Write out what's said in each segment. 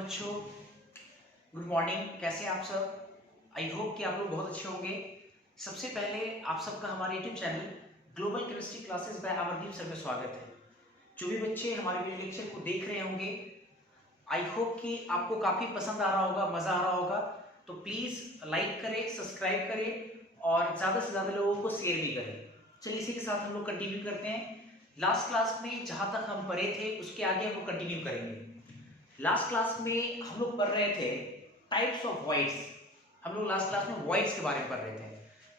बच्चों, good morning. कैसे हैं आप सब? आई होप कि आप लोग बहुत अच्छे होंगे। सबसे पहले आप सबका हमारे YouTube channel global chemistry classes bye Amardeep sir में स्वागत है। जो भी बच्चे हमारे वीडियो लेक्चर को देख रहे होंगे, आई होप कि आपको काफ़ी पसंद आ रहा होगा, मज़ा आ रहा होगा। तो प्लीज़ लाइक करें, सब्सक्राइब करें और ज़्यादा से ज़्यादा लोगों को शेयर भी करें। चलिए इसी के साथ हम लोग कंटिन्यू करते हैं। लास्ट क्लास में जहाँ तक हम पढ़े थे उसके आगे हम लोग कंटिन्यू करेंगे। लास्ट क्लास में हम लोग पढ़ रहे थे टाइप्स ऑफ वॉइड्स। हम लोग लास्ट क्लास में वॉइड्स के बारे में पढ़ रहे थे।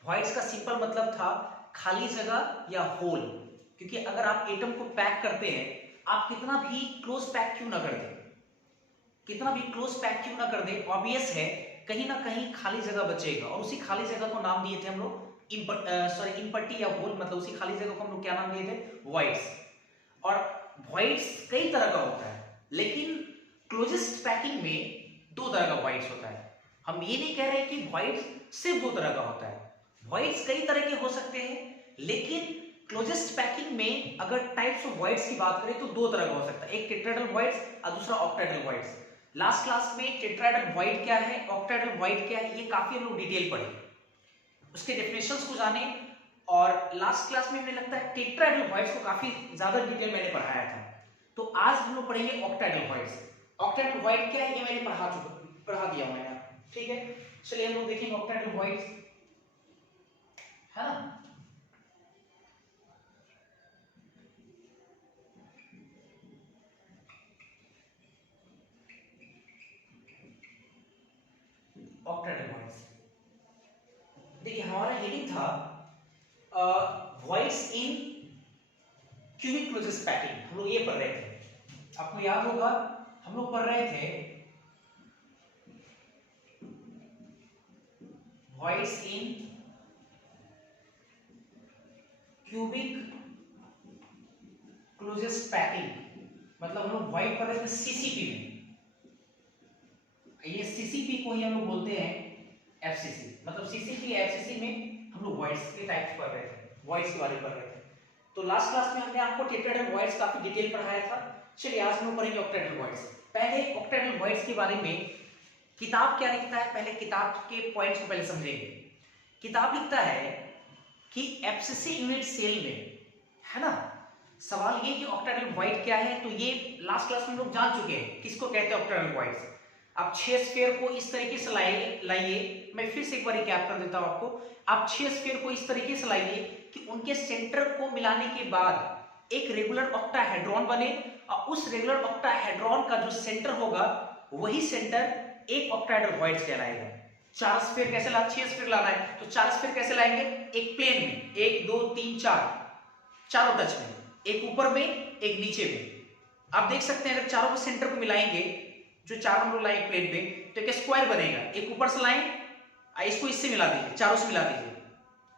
वॉइड्स का सिंपल मतलब था खाली जगह या होल। क्योंकि अगर आप एटम को पैक करते हैं, आप कितना भी क्लोज पैक क्यों ना कर दें, कितना भी क्लोज पैक क्यों ना कर दें, ऑब्वियस है कहीं ना कहीं खाली जगह बचेगा। और उसी खाली जगह को नाम दिए थे हम लोग इम्पट्टी या होल। मतलब उसी खाली जगह को हम लोग क्या नाम दिए थे? वॉइड्स। और वॉइड्स कई तरह का होता है, लेकिन क्लोजेस्ट पैकिंग में दो तरह का वॉइड्स होता है। हम ये नहीं कह रहे कि वॉइड्स सिर्फ दो तरह का होता है। वॉइड्स कई तरह के हो सकते हैं, लेकिन क्लोजेस्ट पैकिंग में अगर टाइप्स ऑफ वॉइड्स की बात करें तो दो तरह का हो सकता है। एक टेट्राहेड्रल वॉइड्स और दूसरा ऑक्टाहेड्रल वॉइड्स। लास्ट क्लास में टेट्राहेड्रल वॉइड क्या है, ऑक्टाहेड्रल वॉइड क्या है, ये काफी हम लोग डिटेल पढ़े, उसके डेफिनेशंस को जाने। और लास्ट क्लास में मुझे लगता है टेट्राहेड्रल वॉइड्स को काफी ज्यादा डिटेल मैंने पढ़ाया था। तो आज हम लोग पढ़ेंगे ऑक्टाहेड्रल वॉइड्स। ऑक्टाहेड्रल वॉइड क्या है ये मैंने पढ़ा दिया हूं मैंने, ठीक है। चलिए हम लोग देखेंगे ऑक्टाहेड्रल वॉइड्स, है ना। ऑक्टाहेड्रल वॉइड्स, देखिए हमारा हेडिंग था voids in cubic closest packing. हम लोग ये पढ़ रहे थे, आपको याद होगा हम लोग पढ़ रहे थे voids in cubic closest packing. मतलब हम लोग वॉइड पढ़ रहे थे सीसीपी में। ये सीसीपी को ही हम लोग बोलते हैं एफसीसी। मतलब सीसीपी एफसीसी में हम लोग वॉइड्स के टाइप्स पढ़ रहे थे, वॉइड्स के बारे में पढ़ रहे थे। तो लास्ट क्लास में हमने आपको टेट्राहेड्रल वॉइड्स काफी डिटेल पढ़ाया था। चलिए आज हम लोग पढ़ेंगे ऑक्टाहेड्रल वॉइड्स। पहले ऑक्टाहेड्रल वॉइड्स के बारे में किताब क्या लिखता है, पहले किताब के पॉइंट्स को पहले समझेंगे। किताब लिखता है कि एफसीसी यूनिट सेल में, है ना। सवाल ये कि ऑक्टाहेड्रल वॉइड क्या है, तो ये लास्ट क्लास में हम लोग जान चुके हैं किसको कहते हैं ऑक्टाहेड्रल वॉइड्स। आप 6 स्फीयर को इस तरीके से लाइए, मैं फिर से एक बार रिकैप कर देता हूं आपको। आप 6 स्फीयर को इस तरीके से लाइए कि उनके सेंटर को मिलाने के बाद एक रेगुलर ऑक्टाहेड्रॉन बने, और उस रेगुलर ऑक्टाहेड्रॉन का जो सेंटर होगा वही सेंटर एक ऑक्टाहेड्रल वॉइड्स कहलाएगा। 4 स्फीयर कैसे लाना, 6 स्फीयर लाना है तो 4 स्फीयर कैसे लाएंगे? एक प्लेन में 1 2 3 4, चारों टच में, एक ऊपर में एक नीचे में। आप देख सकते हैं अगर चारों के सेंटर को मिलाएंगे, जो चार हम लोग लाए प्लेन पे, तो एक स्क्वायर बनेगा। एक ऊपर से लाएं, इसको इससे मिला दीजिए, चारों से मिला दीजिए,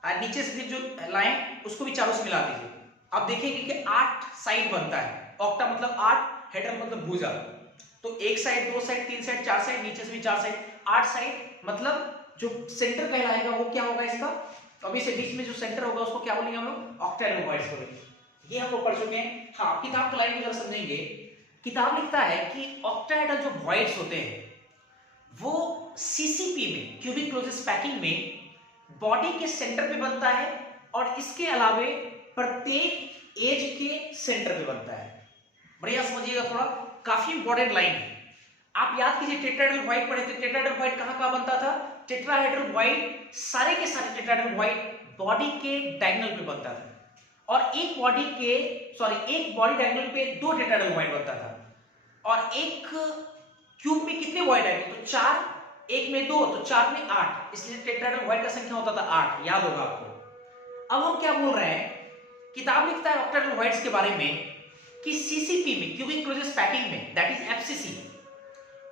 और नीचे से फिर जो लाएं उसको भी चारों से मिला दीजिए। आप देखेंगे कि 8 साइड बनता है। ऑक्टा मतलब 8, हेड्रल मतलब भुजा। तो एक साइड, 2 साइड, 3 साइड, 4 साइड, नीचे से भी 4 साइड, 8 साइड। मतलब जो सेंटर कहलाएगा वो क्या होगा इसका? तो अभी से बीच में जो सेंटर होगा उसको क्या बोलेंगे हम लोग? ऑक्टाहेड्रल वॉइड्स बोलेंगे। ये हम लोग पढ़ चुके हैं। हाँ, किताब को लाइन में जरा समझेंगे। किताब लिखता है कि ऑक्टाहेड्रल जो वॉइड्स होते हैं वो सीसीपी में, क्यूबिक क्लोजेस्ट पैकिंग में, बॉडी के सेंटर पे बनता है, और इसके अलावे प्रत्येक एज के सेंटर पे बनता है। बढ़िया समझिएगा, थोड़ा काफी इंपॉर्टेंट लाइन है। आप याद कीजिए टेट्राहेड्रल वॉइड पढ़े थे। टेट्राहेड्रल वॉइड कहां बनता था? टेट्राहेड्रल वॉइड, सारे के सारे टेट्राहेड्रल वॉइड बॉडी के डायगोनल पे बनता था, और एक बॉडी डायगोनल पे 2 टेट्राहेड्रल वॉइड बनता था। और एक क्यूब में कितने वॉइड आएंगे? तो 4, एक में 2, तो 4 में 8, इसलिए टेट्राहेड्रल वॉइड का संख्या होता था 8। याद होगा आपको। अब हम क्या बोल रहे हैं, किताब लिखता है ऑक्टाहेड्रल वॉइड्स के बारे में कि सीसीपी में, क्यूबिक क्लोजेस्ट पैकिंग में, दैट इज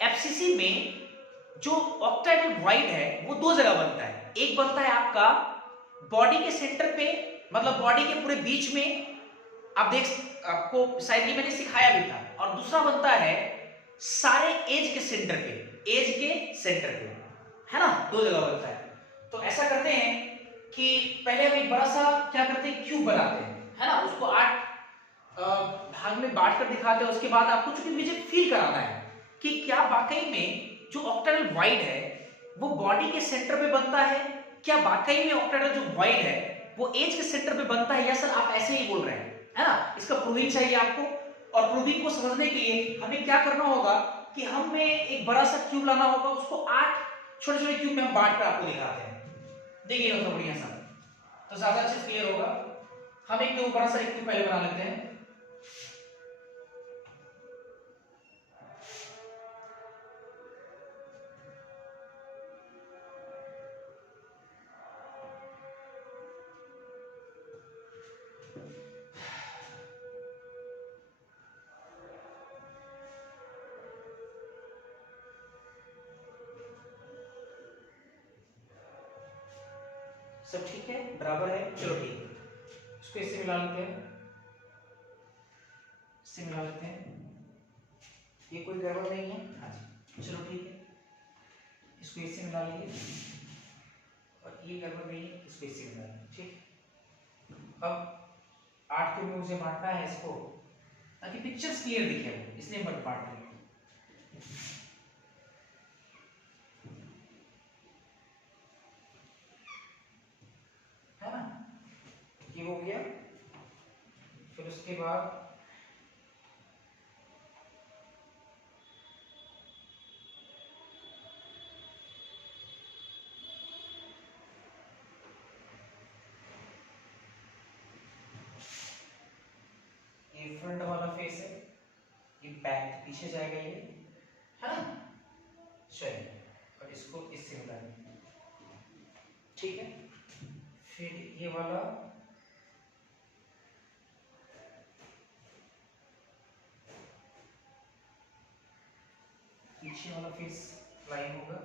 एफसीसी में जो ऑक्टाहेड्रल वॉइड है वो 2 जगह बनता है। एक बनता है आपका बॉडी के सेंटर पे, मतलब बॉडी के पूरे बीच में, आपको शायद ये मैंने सिखाया भी था। और दूसरा बनता है सारे एज के सेंटर पे, है ना। 2 जगह बनता है। तो ऐसा करते हैं कि पहले हम एक बड़ा सा क्या करते हैं, क्यूब बनाते हैं, है ना। उसको 8 भाग में बांट कर दिखाते हैं। उसके बाद आपको चूंकि मुझे फील कराना है कि क्या वाकई में जो ऑक्टेडल वॉइड है वो बॉडी के सेंटर पे बनता है, क्या वाकई में ऑक्टेडल जो वॉइड है वो एज के सेंटर पे बनता है, या सर आप ऐसे ही बोल रहे हैं, है ना? इसका प्रूविंग चाहिए आपको, और प्रूविंग को समझने के लिए हमें क्या करना होगा कि हमें एक बड़ा सा क्यूब लाना होगा, उसको 8 छोटे छोटे क्यूब में हम बांट कर आपको दिखाते हैं। देखिए मतलब बढ़िया सा, तो ज्यादा अच्छे से क्लियर होगा। हम एक क्यूब बड़ा सा एक क्यूब पहले बना लेते हैं। सब ठीक है, बराबर है, चलो ठीक है, इसको इससे मिला लेते हैं, इससे मिला लेते हैं, ये कोई गड़बड़ नहीं है, हाँ जी चलो ठीक है, इसको इससे मिला लीजिए, और ये गड़बड़ नहीं है, इसको इससे मिला लीजिए, ठीक। अब 8 के में मुझे बांटना है इसको, ताकि पिक्चर्स क्लियर दिखे, इसलिए मत बांट रहे, है ना? ये हो गया। फिर उसके बाद ये फ्रंट वाला फेस है, ये बैक पीछे जाएगा, ये है ना? चलिए, और इसको इससे मिला देंगे, ठीक है। फिर ये वाला पीछे वाला फेस लाइन होगा,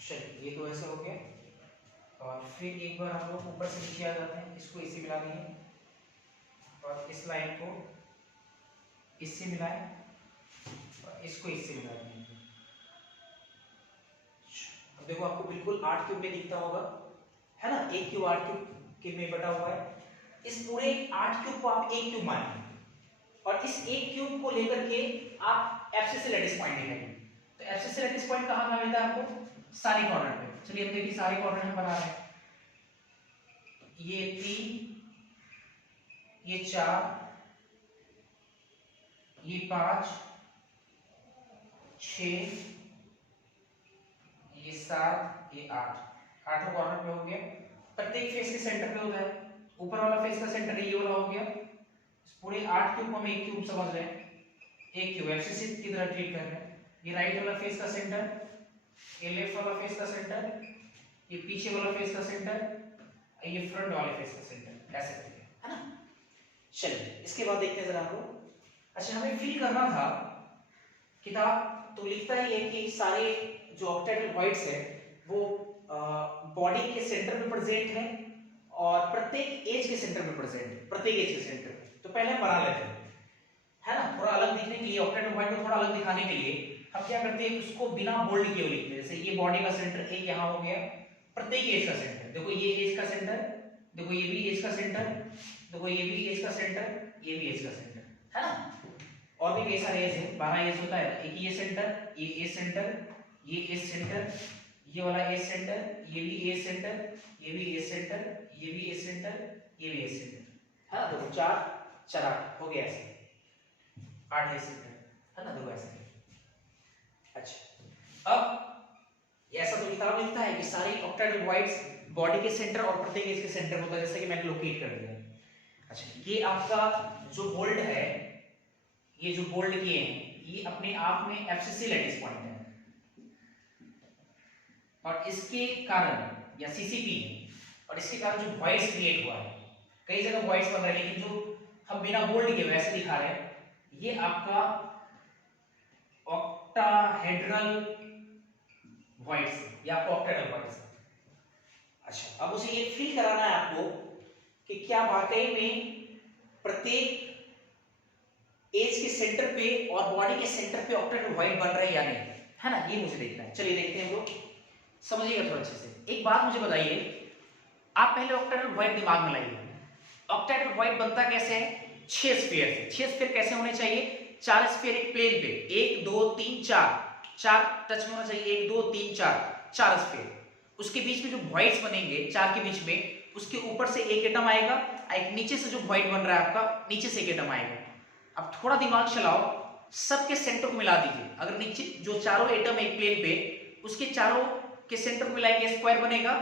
चलिए ये तो ऐसा हो गया। और फिर एक बार हम लोग ऊपर से नीचे आ जाते हैं, इसको इसे मिला देंगे, और इस लाइन को इससे मिलाएं, और इसको इससे मिला देंगे। अब देखो आपको बिल्कुल 8 क्यूब में दिखता होगा, है ना? एक क्यूब 8 क्यूब में बटा हुआ है। इस पूरे 8 क्यूब को आप एक क्यूब मानिए, और इस एक क्यूब को लेकर के आप एब्सिस लैटिस पॉइंट निकालिए। तो एब्सिस लैटिस पॉइंट कहां मिलता है आपको? सारे कॉर्नर पे। चलिए हम देखिए सारे कॉर्नर हम बना रहे हैं। ये 3, ये 4, ये 5, 6, ये 7, ये 8, 8 कॉर्नर पे हो गया। प्रत्येक फेस के सेंटर पे होता है। ऊपर वाला फेस का सेंटर ये वाला हो गया। इस पूरे 8 क्यूब को हम एक क्यूब समझ रहे हैं, एक क्यूब एक्सिस की तरह ट्रीट कर रहे हैं। ये राइट वाला फेस का सेंटर, ये लेफ्ट वाला फेस का सेंटर, ये पीछे वाला फेस का सेंटर, ये फ्रंट वाले फेस का सेंटर, ऐसे करके, है ना? चलिए इसके बाद देखते हैं जरा आपको। अच्छा हमें फील करना था, किताब तो लिखता ही है कि सारे जो ऑक्टेडल वॉइड्स है वो बॉडी के सेंटर में प्रेजेंट है, और प्रत्येक एज के सेंटर में प्रेजेंट है, प्रत्येक एज के सेंटर पे। तो पहले हम बना लेते हैं, है ना? थोड़ा अलग दिखने के लिए, ऑक्टेडल वॉइड को थोड़ा अलग दिखाने के लिए हम क्या करते हैं, उसको बिना बोल्ड किए लिखते हैं। जैसे ये बॉडी का सेंटर एक यहाँ हो गया, प्रत्येक एज का सेंटर, देखो ये एज का सेंटर, देखो ये भी एज का सेंटर, देखो ये भी एज का सेंटर, ये भी एज का सेंटर, है ना? और भी कई सारे एज है, 12 एज होता है। एक ये सेंटर, ये एज सेंटर, ये एज सेंटर, ये वाला एज सेंटर, ये भी एज सेंटर, ये भी एज सेंटर, ये भी एज सेंटर, ये भी एज सेंटर, है ना? देखो 4 4 8 हो गया, ऐसे 8 एज सेंटर, है ना? देखो ऐसे। अच्छा अब ऐसा तो किताब लिखता है कि सारे ऑक्टेडल वॉइड्स बॉडी के सेंटर और प्रत्येक एज के सेंटर होता है, जैसे कि मैंने लोकेट कर दिया। अच्छा ये आपका जो बोल्ड है, ये जो बोल्ड किए हैं, ये अपने आप में एब्सिस लैटिस पॉइंट है, और इसके कारण या सीसीपी है, और इसके कारण जो वॉइड्स क्रिएट हुआ है, कई जगह वॉइड्स बन रहे हैं, लेकिन जो हम बिना बोल्ड के वैसे दिखा रहे हैं, ये आपका ऑक्टाहेड्रल वॉइड्स या आपको ऑक्टेडल वॉइड्स। अच्छा अब उसे ये फील कराना है आपको कि क्या वाकई में प्रत्येक एज के सेंटर पे और बॉडी के सेंटर पे ऑक्टेडल वॉइड बन रहा है या नहीं, है ना? ये मुझे देखना है। चलिए देखते हैं, लोग समझिएगा थोड़ा अच्छे से। एक बात मुझे बताइए, आप पहले ऑक्टेडल वॉइड दिमाग में लाइए। ऑक्टेडल वॉइड बनता कैसे है? 6 स्फीयर है। 6 स्फीयर कैसे होने चाहिए? 4 स्फीयर एक प्लेन पे, 1 2 3 4, 4 टच में होना चाहिए, 1 2 3 4, 4 स्फीयर। उसके बीच में जो वॉइड्स बनेंगे 4 के बीच में, उसके ऊपर से एक एटम आएगा, एक नीचे से जो वॉइड बन रहा है आपका, नीचे से एक एटम आएगा। अब थोड़ा दिमाग चलाओ, सबके सेंटर को मिला दीजिए। अगर नीचे जो चारों एटम एक प्लेन पे, उसके चारों के सेंटर को मिलाएंगे, स्क्वायर बनेगा।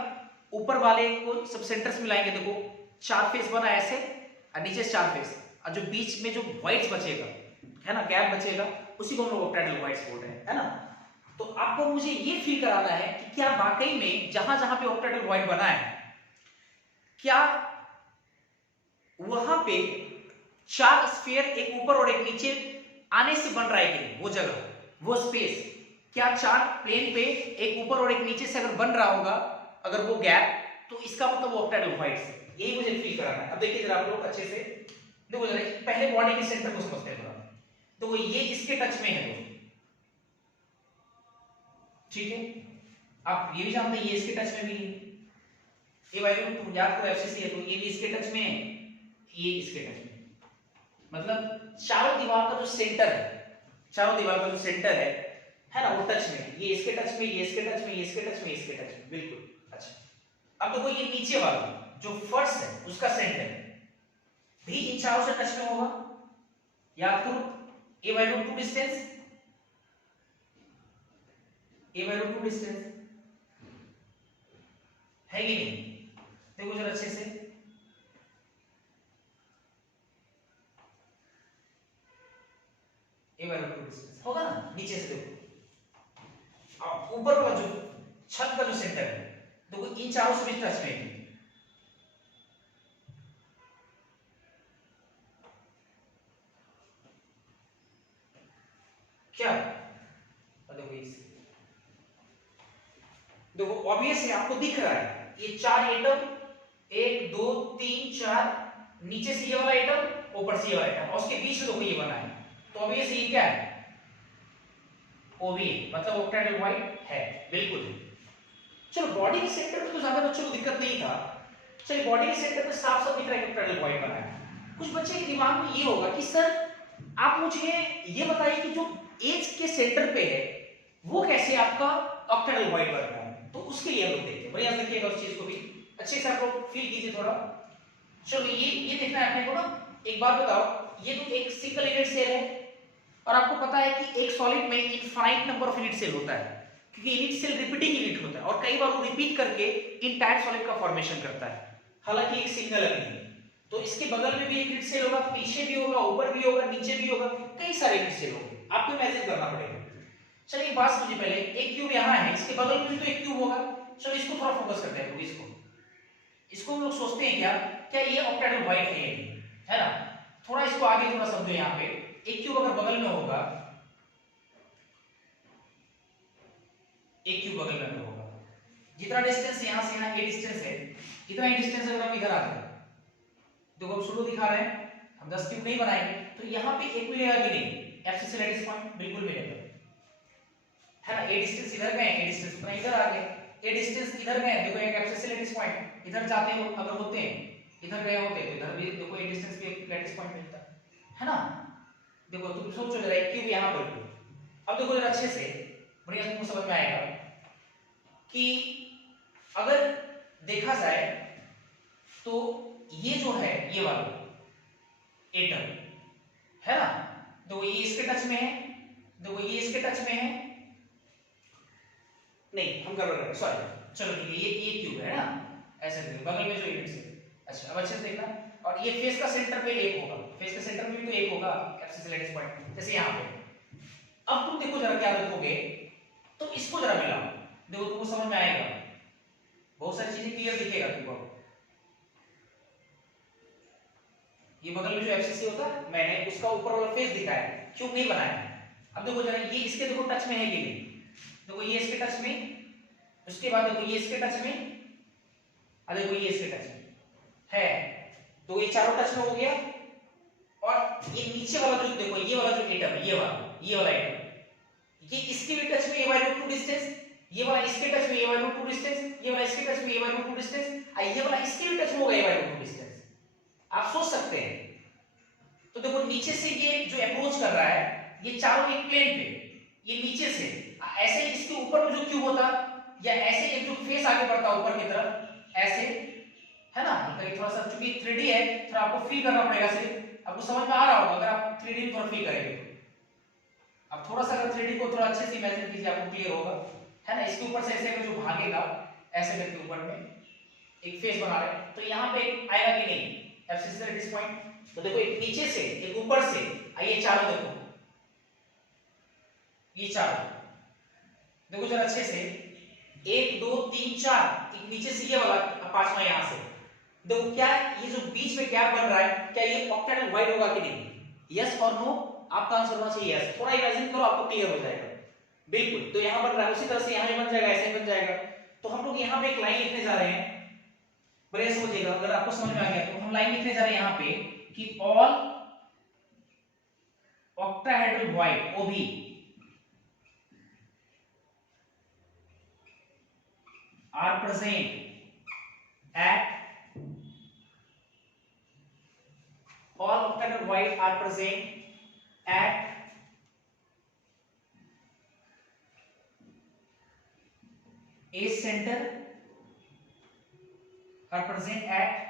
ऊपर वाले को सब सेंटर्स मिलाएंगे, देखो 4 फेस बना ऐसे, और नीचे 4 फेस, और जो बीच में जो वॉइड्स बचेगा है ना, गैप बचेगा, उसी को हम लोग ऑक्टेड्रल वॉइड्स बोल रहे हैं, है ना। तो आपको मुझे ये फील कराना है कि क्या वाकई में जहां जहां पे ऑक्टेड्रल वॉइड बना है, क्या वहां पे 4 स्फीयर एक ऊपर और एक नीचे आने से बन रहा है कि नहीं, वो जगह, वो स्पेस, क्या 4 प्लेन पे एक ऊपर और एक नीचे से अगर बन रहा होगा, अगर वो गैप, तो इसका मतलब वो ऑक्टेड्रल वॉइड्स है। यही मुझे फील कराना है। अब देखिए जरा आप लोग अच्छे से देखो जरा, पहले बॉडी के सेंटर को समझते हैं थोड़ा। तो वो ये इसके टच में है दोस्तों, ठीक है। आप ये भी जानते हैं ये इसके टच में भी है। ये भाई तुम याद करो एफसीसी है, तो ये भी इसके टच में है, ये इसके टच में, मतलब चारों दीवार का जो सेंटर है, चारों दीवार का जो सेंटर है ना, वो टच में, ये इसके टच में, ये इसके टच में, ये इसके टच में, ये इसके टच में, बिल्कुल। अच्छा, अब देखो ये नीचे वाला जो फर्श है उसका सेंटर भी इन चारों से टच में होगा। याद करो, a by root 2 distance, a by root 2 distance है कि नहीं? देखो जरा अच्छे से, a by root 2 डिस्टेंस होगा ना। नीचे से देखो, अब ऊपर का जो छत का जो सेंटर है, देखो इन चारों से भी टच में है। क्या देखो ऑब्वियस है, आपको दिख रहा है ये 4 एटम, 1 2 3 4, नीचे से ये वाला एटम, ऊपर से ये वाला एटम, और उसके बीच में देखो ये बना है। तो ऑब्वियस ये क्या है? OVA, मतलब ऑक्टेड्रल वॉइड है, बिल्कुल। चलो बॉडी के सेंटर में तो ज्यादा बच्चों को दिक्कत नहीं था। चलिए बॉडी के सेंटर में साफ साफ दिख रहा है कि ऑक्टेड्रल वॉइड बना है। कुछ बच्चे के दिमाग में ये होगा कि सर आप मुझे ये बताइए कि जो एज के सेंटर पे है वो कैसे आपका ऑक्टेड्रल वॉइड बन रहा है। तो उसके लिए हम लोग देखते हैं, बढ़िया देखिएगा उस चीज को भी अच्छे से आप लोग फील कीजिए थोड़ा। चलो ये देखना है अपने को ना। एक बात बताओ, ये तो एक सिंगल यूनिट सेल है, और आपको पता है कि एक सॉलिड में infinite number of unit cell होता है, क्योंकि यूनिट सेल रिपीटिंग यूनिट होता है, और कई बार वो रिपीट करके इंटायर सॉलिड का फॉर्मेशन करता है, हालांकि एक सिंगल है। तो इसके बगल में भी एक यूनिट सेल होगा, पीछे भी होगा, ऊपर भी होगा, नीचे भी होगा, कई सारे यूनिट सेल होंगे, आपको इमेजिन करना पड़ेगा। चलिए एक बात समझिए, पहले एक क्यूब यहाँ है, इसके बगल में भी तो एक क्यूब होगा। चलो इसको थोड़ा फोकस करते हैं, इसको हम लोग सोचते हैं क्या ये ऑक्टेड्रल वॉइड है ना। थोड़ा इसको आगे थोड़ा समझो। यहाँ पे एक क्यूब अगर बगल में होगा, एक क्यूब बगल में होगा, जितना डिस्टेंस यहाँ से यहाँ ए डिस्टेंस है, इतना ही डिस्टेंस अगर हम इधर आ जाए, देखो हम शुरू दिखा रहे हैं, हम 10 क्यूब नहीं बनाएंगे, तो यहाँ पे एक मिलेगा कि नहीं? एफसीसी लैटिस पॉइंट बिल्कुल मिलेगा, है ना। ए डिस्टेंस इधर गए, ए डिस्टेंस उतना इधर आ गए, ए डिस्टेंस इधर गए, देखो एक एफसीसी लैटिस पॉइंट इधर जाते हो, अगर होते हैं इधर गए होते तो इधर भी देखो ए डिस्टेंस पे एक लैटिस पॉइंट मिलता है ना। देखो तुम सोचो जरा, एक क्यूब यहाँ पर, अब देखो जरा अच्छे से, बढ़िया तुमको समझ में आएगा कि अगर देखा जाए तो ये जो है ये वाला एटम है ना, देखो ये इसके टच में है, देखो ये इसके टच में है, नहीं हम गड़बड़ कर रहे हैं, सॉरी। चलो ठीक है, ये क्यूब है ना, ऐसे बगल में जो यूनिट है। अच्छा अब अच्छे से देखना, और ये फेस का सेंटर पे एक होगा, फेस के सेंटर में भी तो एक होगा एफसीसी लैटिस पॉइंट, जैसे यहाँ पे। अब तुम देखो जरा क्या देखोगे, तो इसको जरा मिलाओ, देखो तुमको समझ में आएगा, बहुत सारी चीजें क्लियर दिखेगा तुमको। ये बगल में जो एफसीसी होता है, मैंने उसका ऊपर वाला फेस दिखाया, क्यूब नहीं बनाया। अब देखो जरा, ये इसके देखो टच में है कि नहीं, देखो ये इसके टच में, उसके बाद देखो ये इसके टच में, और देखो ये इसके टच में है, तो ये चारों टच में हो गया। और ये नीचे वाला जो देखो, ये वाला जो एटम है, ये वाला एटम, ये इसके भी टच में a by root 2 डिस्टेंस, ये वाला इसके टच में a by root 2 डिस्टेंस, ये वाला इसके टच में a by root 2 डिस्टेंस, और ये वाला इसके भी टच में होगा a by root 2 डिस्टेंस। आप सोच सकते हैं तो देखो नीचे से ये जो अप्रोच कर रहा है ये चारों एक प्लेन पे, ये नीचे से ऐसे इसके ऊपर में जो क्यूब होता या ऐसे एक जो फेस आगे बढ़ता ऊपर की तरफ ऐसे, है ना, मतलब थोड़ा सा चूंकि 3D है थोड़ा आपको फील करना पड़ेगा, सिर्फ आपको समझ में आ रहा होगा अगर आप 3D थोड़ा फील करेंगे तो। अब थोड़ा सा अगर 3D को थोड़ा अच्छे से इमेजिन कीजिए, आपको क्लियर होगा, है ना। इसके ऊपर से ऐसे जो भागेगा ऐसे करके ऊपर में एक फेस बना रहे हैं, तो यहाँ पे आएगा कि नहीं एब्सिस दिस पॉइंट। तो देखो एक नीचे से एक ऊपर से, आइए चारों देखो, ये चारों देखो जरा अच्छे से, 1 2 3 4, एक नीचे से ये वाला, पांचवा यहां से देखो, क्या ये जो बीच में गैप बन रहा है क्या ये ऑक्टेट वाइड होगा कि नहीं, यस और नो, आपका आंसर होना चाहिए यस। थोड़ा इमेजिन करो आपको क्लियर हो जाएगा बिल्कुल। तो यहां बन रहा है उसी तरह से यहां भी बन जाएगा, ऐसे ही बन जाएगा। तो हम लोग यहां पे एक लाइन लिखने जा रहे हैं, बड़े समझिएगा, अगर आपको समझ में आ गया तो हम लाइन लिखने जा रहे हैं यहां पे कि all octahedral void OB are present at all octagonal void are present at a center, are present at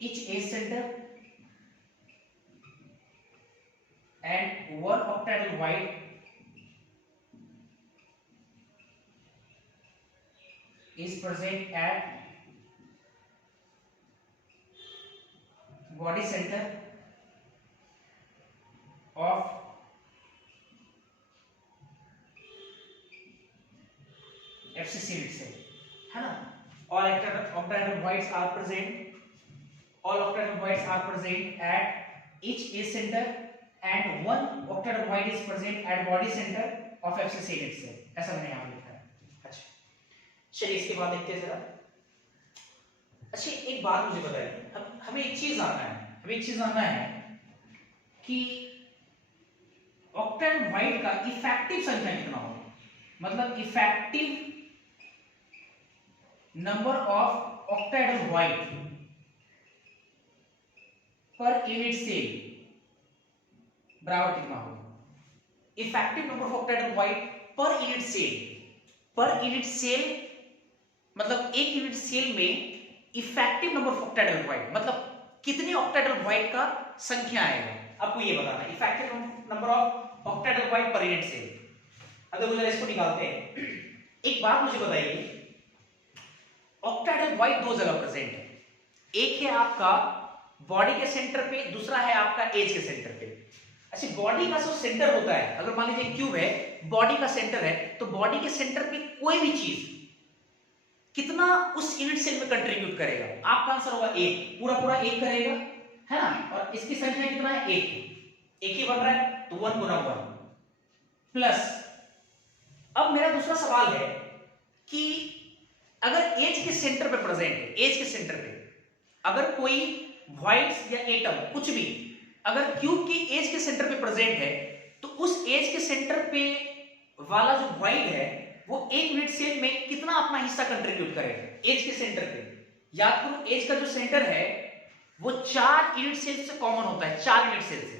each A center and one octagonal void is present at body center of FCC itself, है ना। all octagonal voids are present, all octagonal voids are present at each A center and one octagonal void is present at body center of FCC itself, ऐसा मैंने यहाँ लिखा है। अच्छा चलिए इसके बाद देखते हैं जरा। अच्छा एक बात मुझे बताइए, हमें एक चीज जानना है कि ऑक्टेट वाइड का इफेक्टिव संख्या कितना होगा, मतलब effective number of octet void per unit cell बराबर कितना होगा। Effective number of octet void per unit cell, per unit cell मतलब एक यूनिट सेल में effective number of octet void मतलब कितने ऑक्टेट वाइड का संख्या आएगा, आपको ये बताना है। Effective number of octet void per unit cell. अगर मुझे इसको निकालते हैं, एक बात मुझे बताइए, ऑक्टेट वाइड दो जगह प्रेजेंट है, एक है आपका बॉडी के सेंटर पे, दूसरा है आपका एज के सेंटर पे। अच्छा बॉडी का जो सेंटर होता है, अगर मान लीजिए क्यूब है, बॉडी का सेंटर है, तो बॉडी के सेंटर पे कोई भी चीज कितना उस यूनिट सेल में कंट्रीब्यूट करेगा, आपका आंसर होगा 1, पूरा पूरा 1 करेगा, है ना। और इसकी संख्या कितना है 1 ही बन रहा है, तो 1 गुना 1 प्लस। अब मेरा दूसरा सवाल है कि अगर एज के सेंटर पे प्रेजेंट है, एज के सेंटर पे अगर कोई वॉइड्स या एटम कुछ भी अगर क्यूब की एज के सेंटर पे प्रेजेंट है, तो उस एज के सेंटर पे वाला जो वॉइड है वो एक यूनिट सेल में कितना अपना हिस्सा कंट्रीब्यूट करेगा एज के सेंटर पे। याद करो एज का जो सेंटर है वो 4 यूनिट सेल से कॉमन होता है, 4 यूनिट सेल से,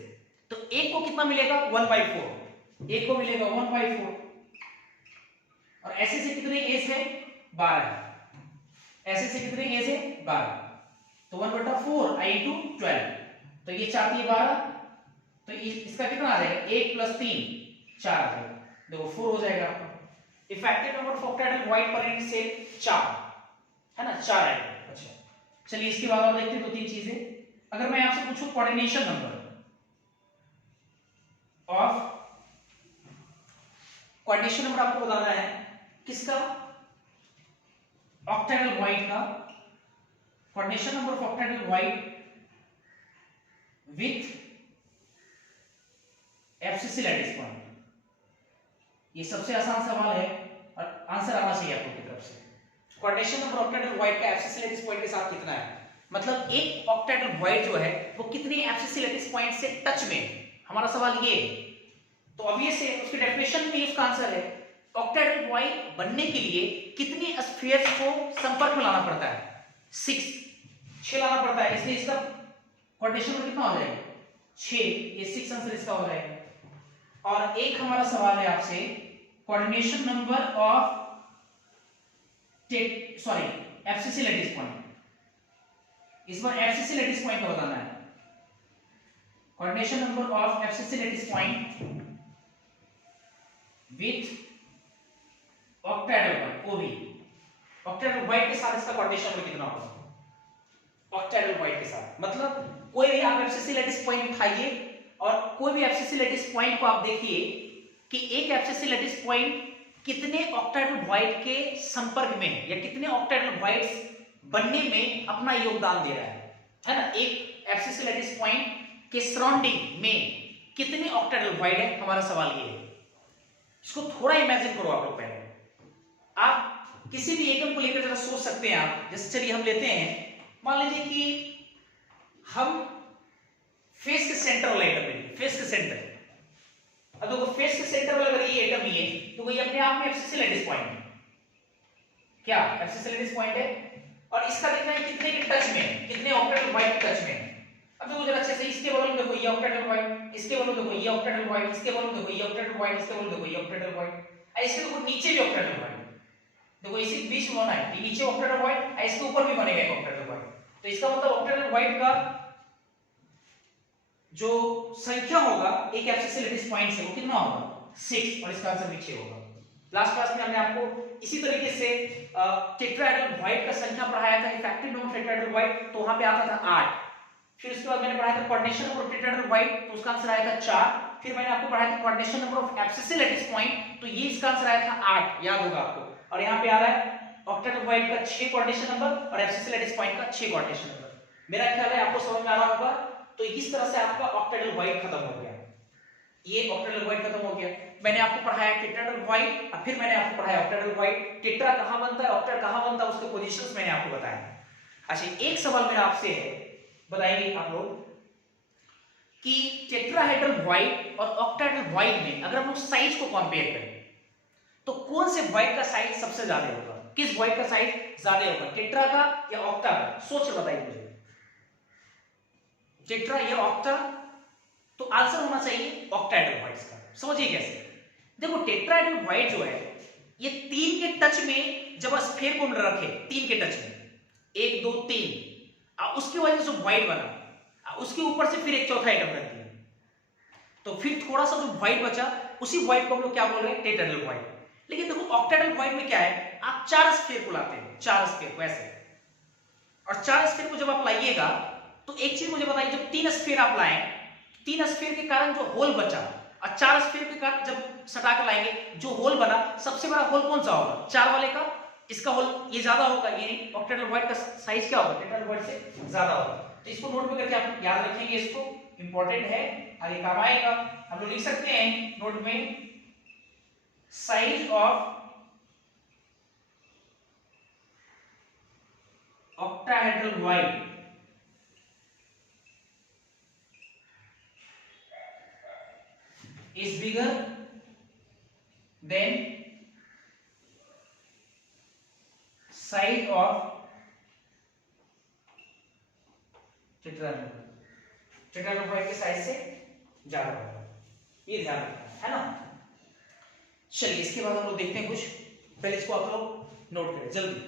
तो एक को कितना मिलेगा 1/4, एक को मिलेगा 1/4, और ऐसे से कितने एज है 12, ऐसे से कितने एज है 12, तो 1/4 i into 12, तो ये 4 दिए 12, तो इसका कितना आ जाएगा 1 + 3 4 आ जाएगा, देखो 4 हो जाएगा आपका। Effective number of octet void per unit cell 4 है ना, 4 आएगा। अच्छा चलिए इसके बाद और देखते हैं 2-3 चीजें। अगर मैं आपसे पूछूं coordination number of, coordination number आपको बताना है किसका, ऑक्टेट वाइड का, coordination number of octet wide with FCC lattice point. ये सबसे आसान सवाल है और आंसर आना चाहिए आपको की तरफ से। कोऑर्डिनेशन नंबर ऑक्टेट वाइड का एफसीसी लैटिस पॉइंट के साथ कितना है, मतलब एक ऑक्टेट वाइड जो है वो कितने एफसीसी लैटिस पॉइंट से टच में है, हमारा सवाल ये है। तो अब ये से उसके डेफिनेशन में इसका आंसर है ऑक्टाहेड्रल वॉइड बनने के लिए कितने स्फीयर्स को संपर्क में लाना पड़ता है? 6 लाना पड़ता है, इसलिए इसका कोऑर्डिनेशन नंबर कितना हो जाएगा? 6। ये 6 आंसर इसका हो जाएगा। और एक हमारा सवाल है आपसे, coordination number of FCC lattice point. इस बार एफसीसी लैटिस पॉइंट का बताना है। Coordination number of FCC lattice point with octahedral point OB. Octahedral void के साथ इसका कोऑर्डिनेशन नंबर कितना होगा? ऑक्टाहेड्रल वॉइड के साथ मतलब कोई भी आप एफसीसी लैटिस पॉइंट उठाइए और कोई भी एफसीसी लैटिस पॉइंट को आप देखिए कि एक एफसीसी लैटिस पॉइंट कितने ऑक्टाहेड्रल वॉइड के संपर्क में या कितने ऑक्टाहेड्रल वॉइड्स बनने में अपना योगदान दे रहा है ना? एक एफसीसी लैटिस पॉइंट के सराउंडिंग में कितने ऑक्टाहेड्रल वॉइड है, हमारा सवाल ये है। इसको थोड़ा इमेजिन करो आप लोग। पहले आप किसी भी एटम को लेकर जरा सोच सकते हैं आप। जैसे चलिए हम लेते हैं, मान लीजिए कि हम फेस के सेंटर वाला एटम लेंगे, फेस के सेंटर। अब देखो फेस के सेंटर वाला अगर ये एटम ही है तो ये अपने आप में एफसीसी लैटिस पॉइंट है। क्या एफसीसी लैटिस पॉइंट है? और इसका देखना है कितने के टच में है, कितने ऑक्टाहेड्रल वॉइड के टच में है। अब देखो जरा अच्छे से, इसके बगल में देखो ये ऑक्टाहेड्रल वॉइड, इसके बगल में देखो ये ऑक्टाहेड्रल वॉइड, इसके बगल में देखो ये ऑक्टाहेड्रल वॉइड, इसके बगल में देखो ये ऑक्टाहेड्रल वॉइड, और इसके देखो नीचे भी ऑक्टाहेड्रल वॉइड। देखो इसी बीच में होना है, ये नीचे ऑक्टाहेड्रल वॉइड और इसके ऊपर भी बनेगा एक ऑक्टाहेड्रल वॉइड। तो इसका मतलब ऑक्टाहेड्रल वॉइड का जो संख्या होगा एक एफसीसी लैटिस पॉइंट से वो कितना होगा? 6। और इसका आंसर भी 6 होगा। लास्ट क्लास में हमने आपको इसी तरीके से टेट्राहेड्रल वॉइड का संख्या पढ़ाया था, effective number of tetrahedral void, तो वहां पे आता था 8। फिर उसके बाद मैंने पढ़ाया था coordination number of tetrahedral void, तो उसका आंसर आया था 4। फिर मैंने आपको पढ़ाया था coordination number of FCC lattice point, तो ये इसका आंसर आया था 8, याद होगा आपको। और यहाँ पे आ रहा है ऑक्टाहेड्रल वॉइड का 6 कोऑर्डिनेशन नंबर और एफसीसी लैटिस पॉइंट का 6 कोऑर्डिनेशन नंबर। मेरा ख्याल है आपको समझ में आ रहा होगा। तो इस तरह से आपका ऑक्टाहेड्रल वॉइड खत्म हो गया, ये ऑक्टाहेड्रल वॉइड खत्म हो गया। मैंने आपको पढ़ाया टेट्राहेड्रल वॉइड, और फिर मैंने आपको पढ़ाया ऑक्टाहेड्रल वॉइड। टेट्रा कहां बनता है, ऑक्टा कहां बनता है, उसके पोजीशंस मैंने आपको बताया। अच्छा, एक सवाल मेरा आपसे है, बताइए आप लोग कि टेट्राहेड्रल वॉइड और ऑक्टाहेड्रल वॉइड में अगर हम लोग साइज को कंपेयर करें तो कौन से वॉइड का साइज सबसे ज्यादा होगा? किस वॉइड का साइज ज्यादा होगा, टेट्रा का या ऑक्टा का? सोच बताइए मुझे, टेट्रा या ऑक्टा? तो आंसर होना चाहिए ऑक्टाहेड्रल वॉइड्स का। समझिए कैसे, देखो टेट्राहेड्रल वॉइड जो है ये 3 के टच में जब स्फीयर को रखे, 3 के टच में 1 2 3, उसकी वजह से जो वॉइड बना, उसके ऊपर से फिर एक चौथा एटम रख दिया, तो फिर थोड़ा सा जो वॉइड बचा उसी वॉइड को हम लोग क्या बोल रहे हैं? Tetrahedral void. लेकिन देखो ऑक्टाहेड्रल वॉइड में क्या है, आप 4 स्फीयर को लाते हैं, 4 स्फीयर को ऐसे, और 4 स्फीयर को जब आप लाइएगा तो एक चीज मुझे बताइए, जब 3 स्फीयर आप लाएं, 3 स्फीयर के कारण जो होल बचा और 4 स्फीयर के कारण जब सटा कर लाएंगे जो होल बना, सबसे बड़ा होल कौन सा होगा? 4 वाले का, इसका होल ये ज्यादा होगा, ये ऑक्टाहेड्रल वॉइड का साइज क्या होगा? टेट्राहेड्रल वॉइड से ज्यादा होगा। तो इसको नोट में करके आप याद रखेंगे, इसको इंपॉर्टेंट है, आगे काम आएगा। हम लोग लिख सकते हैं नोट में, size of octahedral void is bigger than size of tetrahedral. Tetrahedral void के साइज से ज्यादा होगा, ये ध्यान रखना है ना। चलिए इसके बाद हम लोग देखते हैं कुछ, पहले इसको आप लोग नोट करें जल्दी।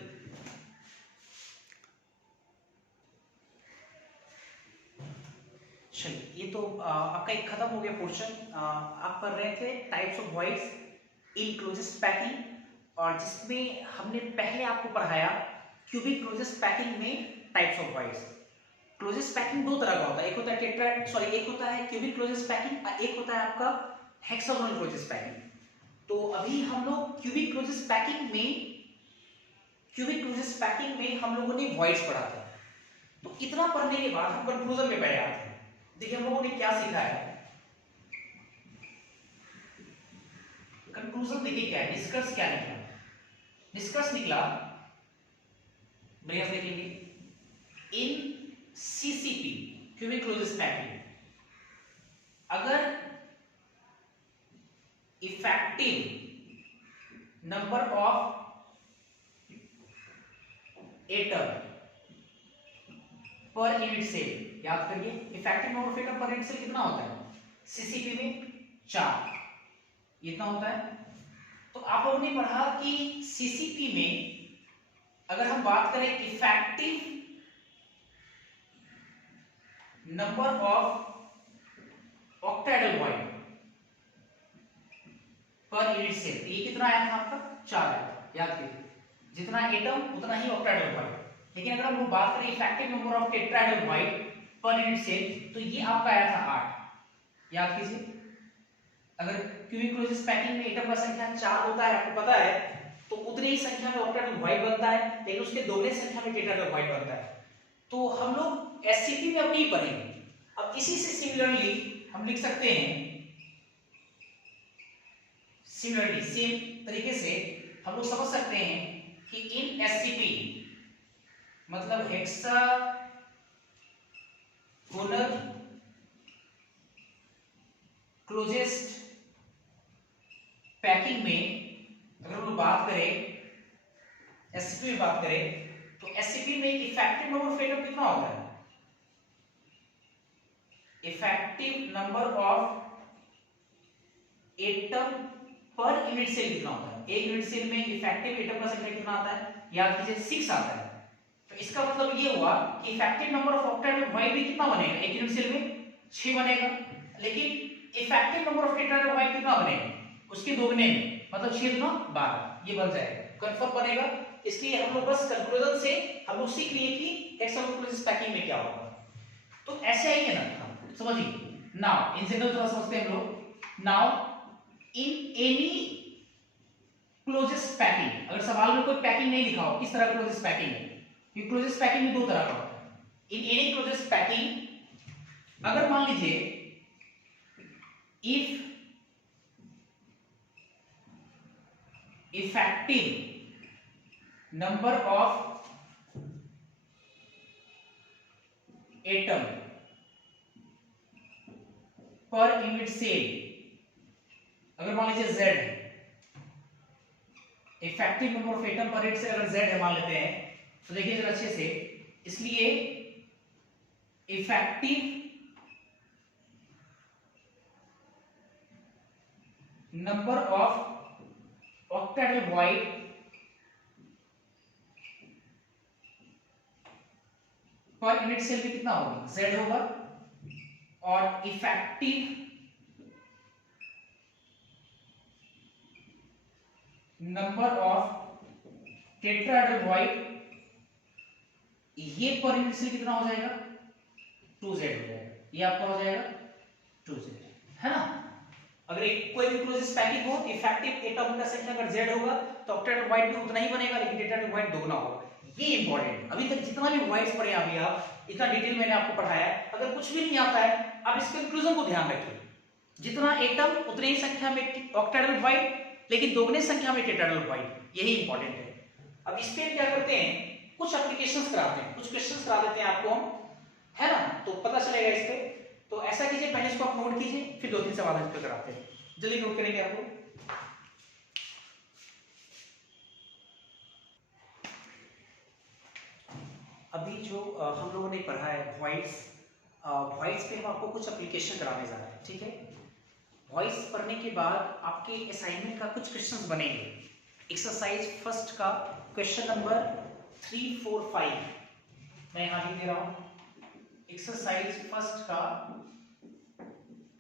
चलिए ये तो आपका एक खत्म हो गया पोर्शन। आप पढ़ रहे थे types of voids in closest packing, और जिसमें हमने पहले आपको पढ़ाया क्यूबिक क्लोजेस्ट पैकिंग में types of voids. Closest packing 2 तरह का होता है, एक होता है एक होता है क्यूबिक क्लोजेस्ट पैकिंग और एक होता है आपका हेक्सागोनल क्लोजेस्ट पैकिंग। तो अभी हम लोग क्यूबिक क्लोजेस्ट पैकिंग में हम लोगों ने वॉइड्स पढ़ा था। तो इतना पढ़ने के बाद हम कंक्लूजन में बैठ आते हैं। देखिए हम लोगों ने क्या सीखा है, कंक्लूजन देखिए क्या है, निष्कर्ष क्या निकला। निष्कर्ष निकला, बढ़िया देखेंगे, in CCP cubic closest packing अगर effective number of atom per unit cell. याद करिए effective number of atom per unit cell कितना होता है, सीसीपी में 4 इतना होता है। तो आप लोगों ने पढ़ा कि सीसीपी में अगर हम बात करें effective number of octahedral void per unit cell, ये कितना आया था आपका 4 आया था। याद कीजिए जितना एटम उतना ही ऑक्टेडल वॉइड। लेकिन अगर हम लोग बात करें effective number of tetrahedral void per unit cell तो ये आपका आया था 8। याद कीजिए अगर क्यूबिक क्लोजेस पैकिंग में एटम का संख्या 4 होता है आपको पता है, तो उतनी ही संख्या में ऑक्टेडल वॉइड बनता है, लेकिन उसके दोगुने संख्या में टेट्राहेड्रल वॉइड बनता है। तो हम लोग एससीपी में अब नहीं पढ़ेंगे। अब इसी से सिमिलरली हम लिख सकते हैं, सिमिलरली सेम तरीके से हम लोग समझ सकते हैं कि इन एससीपी मतलब हेक्सागोनल क्लोजेस्ट पैकिंग में अगर हम लोग बात करें एससीपी में बात करें तो एससीपी में इफेक्टिव नंबर ऑफ एटम कितना होता है, effective number of atom per unit cell कितना होता है। एक यूनिट सेल में इफेक्टिव एटम का संख्या कितना आता है, याद कीजिए 6 आता है। तो इसका मतलब ये हुआ कि effective number of octahedral void भी कितना बनेगा, एक यूनिट सेल में 6 बनेगा, लेकिन effective number of tetrahedral void कितना बनेगा, उसके दोगुने में, मतलब 6 गुना 12 ये बन जाएगा, कंफर्म बनेगा। इसलिए हम लोग बस कंक्लूजन से हम लोग सीख लिए कि हेक्सागोनल क्लोजेस पैकिंग में क्या होगा। तो ऐसे ही है ना, समझिए। नाउ इन जनरल थोड़ा समझते हैं हम लोग। Now in any closest packing, अगर सवाल में कोई पैकिंग नहीं लिखा हो किस तरह क्लोजेस पैकिंग है, ये क्लोजेस पैकिंग में 2 तरह का होता है। इन एनी क्लोजेस पैकिंग अगर मान लीजिए if effective number of atom per unit cell अगर मान लीजिए Z है, effective number of atom per unit cell अगर Z है मान लेते हैं, तो देखिए जरा अच्छे से, इसलिए effective number of octahedral void per unit cell में कितना होगा, Z होगा, और effective number of tetrahedral void ये पर यूनिट सेल कितना हो जाएगा, 2Z हो जाएगा, ये आपका हो जाएगा 2Z, है ना। अगर एक कोई भी क्लोजेस पैकिंग हो, इफेक्टिव एटम का संख्या अगर Z होगा तो ऑक्टेडल वॉइड भी उतना ही बनेगा, लेकिन टेट्राहेड्रल वॉइड दोगुना होगा। ये इंपॉर्टेंट। अभी तक जितना भी वॉइड्स पढ़े अभी आप, इतना डिटेल मैंने आपको पढ़ाया, अगर कुछ भी नहीं आता है आप इस कंक्लूजन को ध्यान रखिए, जितना एटम उतनी ही संख्या में ऑक्टेडल वॉइड, लेकिन दोगुने संख्या में टेट्राहेड्रल वॉइड, यही इंपॉर्टेंट है। अब इस पे क्या करते हैं, कुछ एप्लीकेशंस कराते हैं, कुछ क्वेश्चंस करा देते हैं आपको हम, है ना, तो पता चलेगा इस पे। तो ऐसा कीजिए, पहले इसको आप नोट कीजिए, फिर 2-3 सवाल इस पे कराते हैं, जल्दी नोट करेंगे आप लोग। अभी जो हम लोगों ने पढ़ा है वॉइड्स, वॉइड्स पे हम आपको कुछ एप्लीकेशन कराने जा रहे हैं, ठीक है। वॉइस पढ़ने के बाद आपके असाइनमेंट का कुछ क्वेश्चंस बनेंगे। एक्सरसाइज फर्स्ट का क्वेश्चन नंबर 3, 4, 5 मैं यहाँ लिख दे रहा हूँ। एक्सरसाइज फर्स्ट का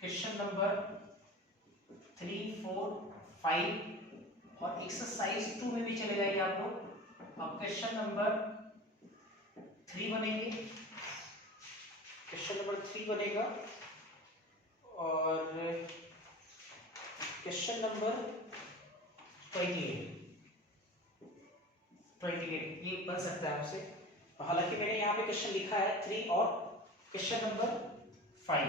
क्वेश्चन नंबर 3, 4, 5 और एक्सरसाइज 2 में भी चले जाइए आप लोग। अब क्वेश्चन नंबर 3 बनेंगे, क्वेश्चन नंबर 3 बनेगा, और क्वेश्चन नंबर 28 ये बन सकता है आपसे। हालांकि मैंने यहाँ पे क्वेश्चन लिखा है 3 और क्वेश्चन नंबर 5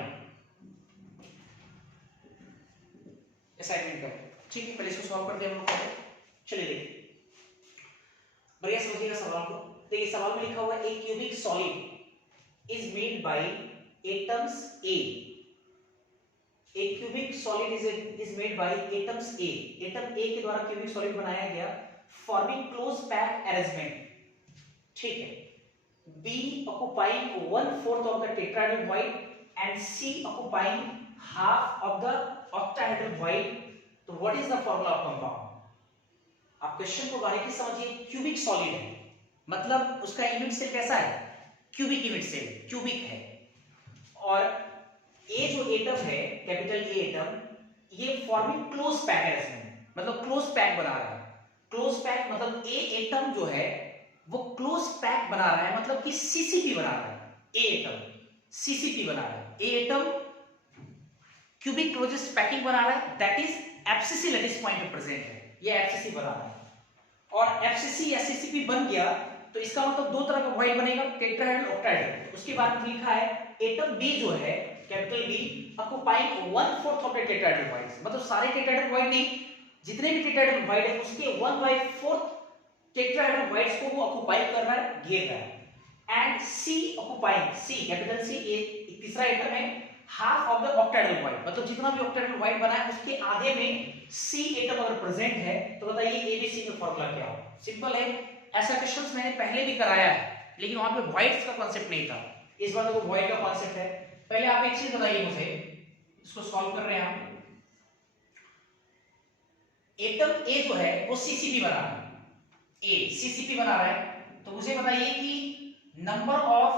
असाइनमेंट का, ठीक है। पहले इसको सॉल्व करते हैं हम लोग। चलिए देखिए, बढ़िया समझिएगा सवाल को। देखिए सवाल में लिखा हुआ है, ए cubic solid is made by atoms A A cubic solid is made by atoms A. Atom A के द्वारा cubic solid बनाया गया, forming close packed arrangement. ठीक है. B occupying 1/4 of the tetrahedral void and C occupying half of the octahedral void. तो what is the formula of compound? आप question को बारीकी समझिए. क्यूबिक सॉलिड है, मतलब उसका यूनिट सेल कैसा है? क्यूबिक यूनिट सेल, क्यूबिक है. और ए जो एटम है, कैपिटल ए एटम, ये फॉर्मिंग क्लोज पैक है इसमें, मतलब क्लोज पैक बना रहा है. क्लोज पैक मतलब ए एटम जो है वो क्लोज पैक बना रहा है, मतलब कि सीसीपी बना रहा है. ए एटम सीसीपी बना रहा है. A atom cubic closest packing बना रहा है, that is FCC lattice point पे प्रेजेंट है. ये एफसीसी बना रहा है. और एफसीसी या सीसीपी बन गया तो इसका मतलब दो तरह का वॉइड बनेगा, टेट्राहेड्रल, ऑक्टाहेड्रल. उसके बाद में लिखा है एटम बी जो है, capital B, occupying 1/4 of the tetrahedral voids. मतलब सारे टेट्राहेड्रल वॉइड नहीं, जितने भी टेट्राहेड्रल वॉइड है उसके 1/4 टेट्राहेड्रल वॉइड्स को वो ऑक्युपाई कर रहा है, घेर रहा है. And C occupying, C capital C, ये तीसरा एटम है, half of the octahedral void, मतलब जितना भी ऑक्टाहेड्रल वॉइड बना है उसके आधे में सी एटम अगर प्रेजेंट है तो बताइए एबीसी का फार्मूला क्या होगा. सिंपल है. ऐसा क्वेश्चंस मैंने पहले भी कराया है, लेकिन वहां पे वॉइड्स का कांसेप्ट नहीं था. इस बार तो वॉइड का कांसेप्ट है. पहले आप एक चीज बताइए मुझे, इसको सॉल्व कर रहे हैं हम. एटम ए जो है वो सीसीपी बना रहा है, ए सीसीपी बना रहा है. तो मुझे बताइए कि number of,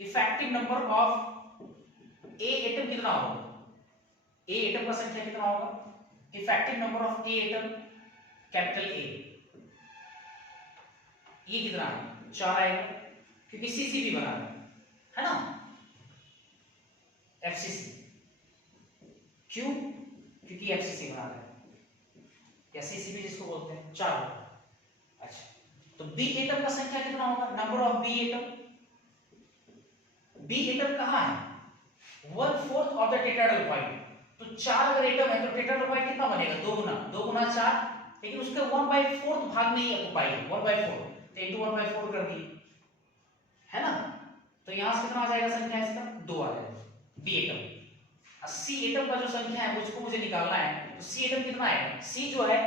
effective number of A atom कितना होगा? ए एटम का संख्या कितना होगा? Effective number of A atom, capital A, ये कितना है? 4 आएगा, क्योंकि सीसीपी बना रहा है ना, एफसीसी. क्यों? क्योंकि एफसीसी बना रहा है, या सीसीपी जिसको बोलते हैं, 4. अच्छा, तो बी एटम का संख्या कितना होगा? Number of B atom. B atom कहां है? 1/4 ऑफ द टेट्राहेड्रल वॉइड. तो 4 अगर एटम है तो टेट्राहेड्रल वॉइड कितना बनेगा? 2 गुना 4, लेकिन उसका 1/4 भाग नहीं ऑक्युपाई है, 1/4, तो इनटू 1/4 कर दिए, है ना. तो यहां से कितना आ जाएगा संख्या इसका? 2 आ जाएगा बी एटम. सी एटम का जो संख्या है उसको मुझे निकालना है. तो सी एटम कितना आएगा? सी जो है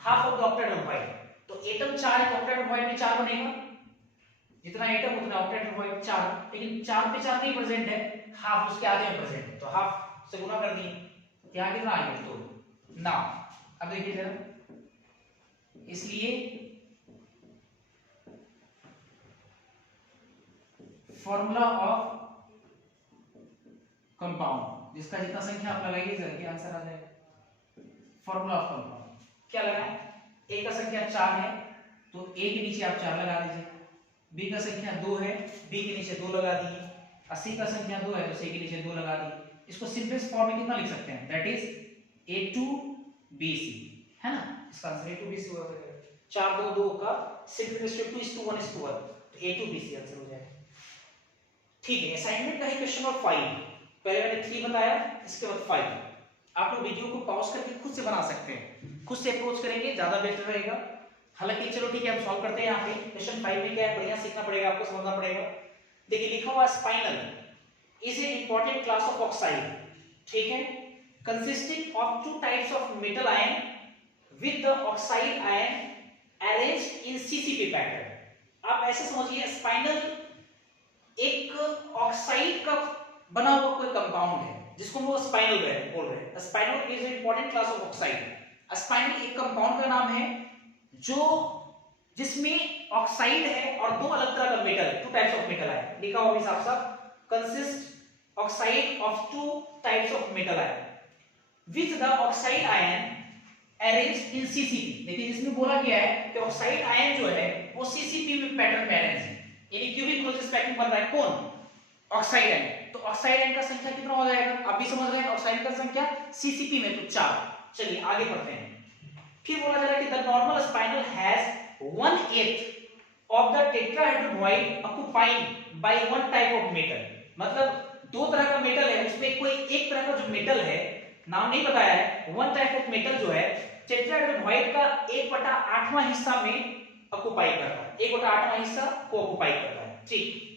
half of the octahedral void. तो एटम 4 है तो ऑक्टाहेड्रल वॉइड में 4 बनेगा, जितना एटम उतना ऑक्टाहेड्रल वॉइड 4. लेकिन 4 पे 4 नहीं प्रेजेंट है, हाफ उसके आधे में प्रेजेंट है, तो हाफ से गुना कर दिए. यहां कितना आ गया? 2 ना. अब देखिए जरा, इसलिए फॉर्मूला ऑफ कंपाउंड, जिसका जितना संख्या आप लगाइए जरा कि आंसर आ जाएगा. फॉर्मूला ऑफ कंपाउंड क्या लगाए? ए का संख्या 4 है तो ए के नीचे आप 4 लगा दीजिए. बी का संख्या 2 है, बी के नीचे 2 लगा दिए. सी का संख्या 2 है तो सी के नीचे 2 लगा दिए. इसको सिंपलेस्ट फॉर्म में कितना लिख सकते हैं? दैट इज A2BC, है ना. इसका आंसर A2BC हो जाएगा. 4 2 2 का सिंपलेस्ट 2:1:1, तो A2BC आंसर हो जाएगा. ठीक है. असाइनमेंट का है क्वेश्चन नंबर 5. पहले मैंने 3 बताया, इसके बाद 5. आप लोग वीडियो को पॉज करके खुद से बना सकते हैं, खुद से अप्रोच करेंगे ज्यादा बेटर रहेगा. हालांकि चलो ठीक है, हम सॉल्व करते हैं. यहाँ पे क्वेश्चन 5 में क्या है, बढ़िया सीखना पड़ेगा, आपको समझना पड़ेगा. देखिए लिखा हुआ spinal is a important class of oxide. ठीक है, consisting of 2 types of metal ion with the oxide ion arranged in CCP pattern. आप ऐसे समझिए, स्पाइनल एक ऑक्साइड का बना हुआ कोई कंपाउंड है जिसको वो स्पाइनल बोल रहे हैं. Spinal is a important class of oxide. Spinal एक कंपाउंड का नाम है जो जिसमें ऑक्साइड है और 2 अलग तरह का मेटल, 2 टाइप्स ऑफ मेटल है. लिखा हुआ भी साफ साफ, consist oxide of 2 types of metal ion with the oxide ion arranged in CCP. देखिए जिसमें बोला गया है कि ऑक्साइड आयन जो है वो सीसीपी में पैटर्न में अरेंज है, यानी क्यूबिक क्लोजेस्ट पैकिंग बन रहा है. कौन? Oxide ion. तो ऑक्साइड आयन का संख्या कितना हो जाएगा? आप भी समझ रहे हैं, ऑक्साइड का संख्या सीसीपी में तो 4. चलिए आगे बढ़ते हैं. फिर बोला जा रहा है कि the normal spinal has 1/8 of the tetrahedral void occupied by one type of metal. मतलब 2 तरह का मेटल है, उसमें कोई एक तरह का जो मेटल है, नाम नहीं बताया है, वन टाइप ऑफ मेटल जो है टेट्राहेड्रल वॉइड का 1/8वां हिस्सा में ऑक्युपाई करता है, 1/8वां हिस्सा को ऑक्युपाई करता है. ठीक.